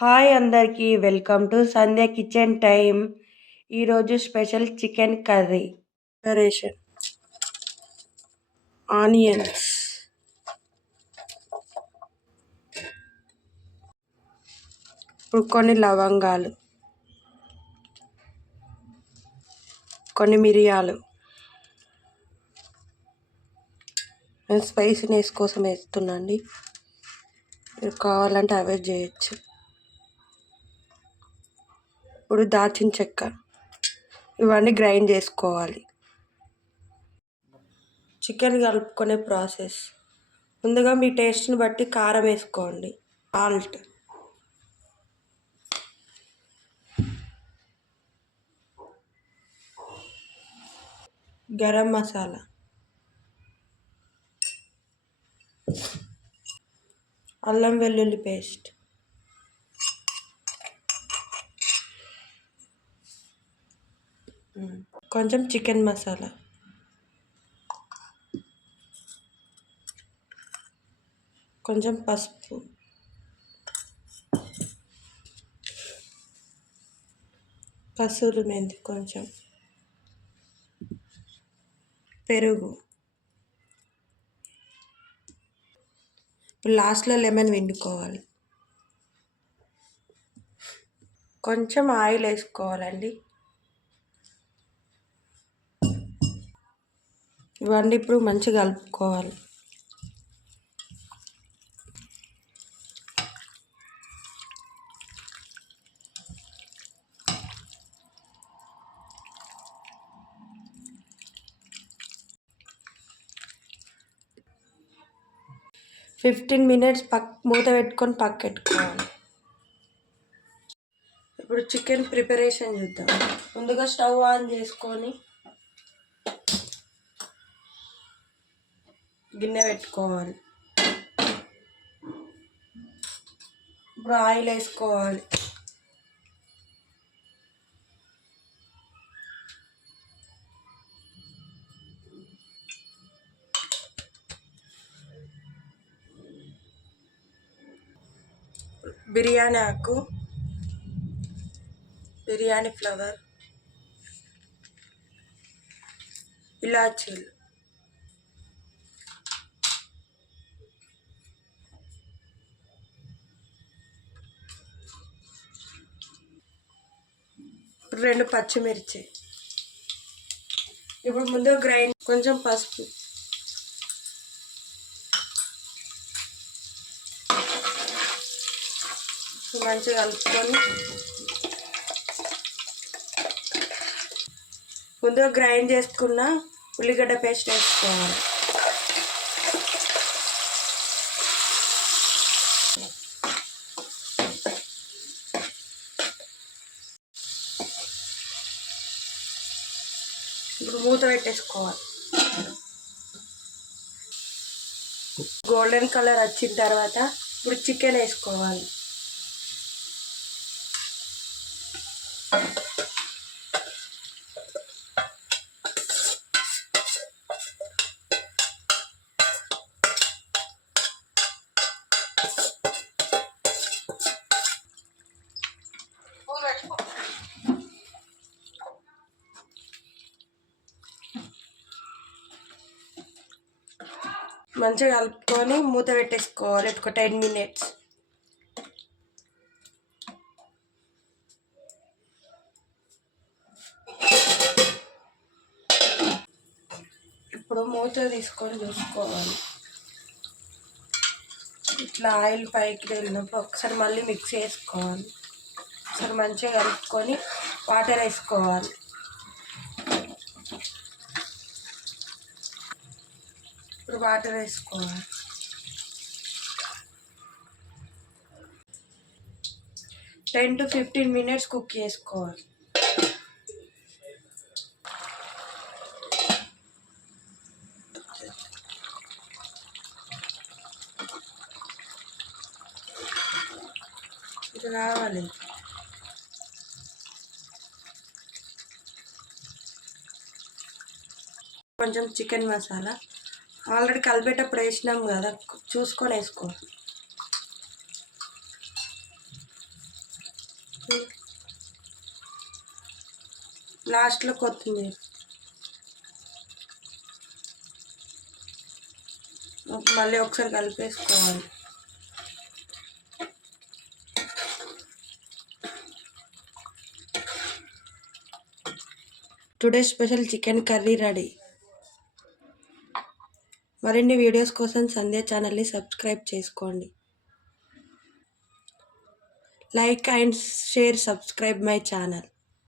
Hi అందరికీ welcome to Sandhya kitchen time. ఈరోజు special chicken curry preparation. Onions, ఇప్పుడు కొన్ని లవంగాలు, కొన్ని మిరియాలు. నేను స్పైసీనెస్ కోసం వేస్తున్నా అండి, మీరు కావాలంటే అవాయిడ్ చేయొచ్చు. ఇప్పుడు దాల్చిన చెక్క, ఇవన్నీ గ్రైండ్ చేసుకోవాలి. చికెన్ కలుపుకునే ప్రాసెస్: ముందుగా మీ టేస్ట్ని బట్టి కారం వేసుకోండి, సాల్ట్, గరం మసాలా, అల్లం వెల్లుల్లి పేస్ట్, కొంచెం చికెన్ మసాలా, కొంచెం పసుపు, కసూరి మెంతి కొంచెం, పెరుగు, లాస్ట్లో లెమన్ పిండుకోవాలి. కొంచెం ఆయిల్ వేసుకోవాలండి. ఇవన్నీ ఇప్పుడు మంచిగా కలుపుకోవాలి. ఫిఫ్టీన్ మినిట్స్ మూత పెట్టుకొని పక్కెట్టుకోవాలి. ఇప్పుడు చికెన్ ప్రిపరేషన్ చూద్దాం. ముందుగా స్టవ్ ఆన్ చేసుకొని గిన్నె పెట్టుకోవాలి. ఇప్పుడు ఆయిల్ వేసుకోవాలి. బిర్యానీ ఆకు, బిర్యానీ ఫ్లవర్, ఇలాచీలు, రెండు పచ్చిమిర్చి. ఇప్పుడు ముందు గ్రైండ్, కొంచెం పసుపు, మంచిగా కలుపుకొని ముందుగా గ్రైండ్ చేసుకున్న ఉల్లిగడ్డ పేస్ట్ వేసుకోవాలి. ఇప్పుడు మూత పెట్టేసుకోవాలి. గోల్డెన్ కలర్ వచ్చిన తర్వాత ఇప్పుడు చికెన్ వేసుకోవాలి. మంచిగా కలుపుకొని మూత పెట్టేసుకోవాలి ఒక 10 మినిట్స్. ఇప్పుడు మూత తీసుకొని చూసుకోవాలి. ఇట్లా ఆయిల్ పైకి వెళ్ళినప్పుడు ఒకసారి మళ్ళీ మిక్స్ చేసుకోవాలి. ఒకసారి మంచిగా కలుపుకొని వాటర్ వేసుకోవాలి. ఇప్పుడు వాటర్ వేసుకోవాలి. 10 to 15 మినిట్స్ కుక్ చేసుకోవాలి. ఇది రావాలి. కొంచెం చికెన్ మసాలా ఆల్రెడీ కలిపేటప్పుడు వేసినాం కదా, చూసుకొని వేసుకోవాలి. లాస్ట్లో కొత్తిమీర. మళ్ళీ ఒకసారి కలిపేసుకోవాలి. Today special chicken curry ready. మరిన్ని వీడియోస్ కోసం సంధ్య ఛానల్ని సబ్స్క్రైబ్ చేసుకోండి. Like and share, subscribe my channel.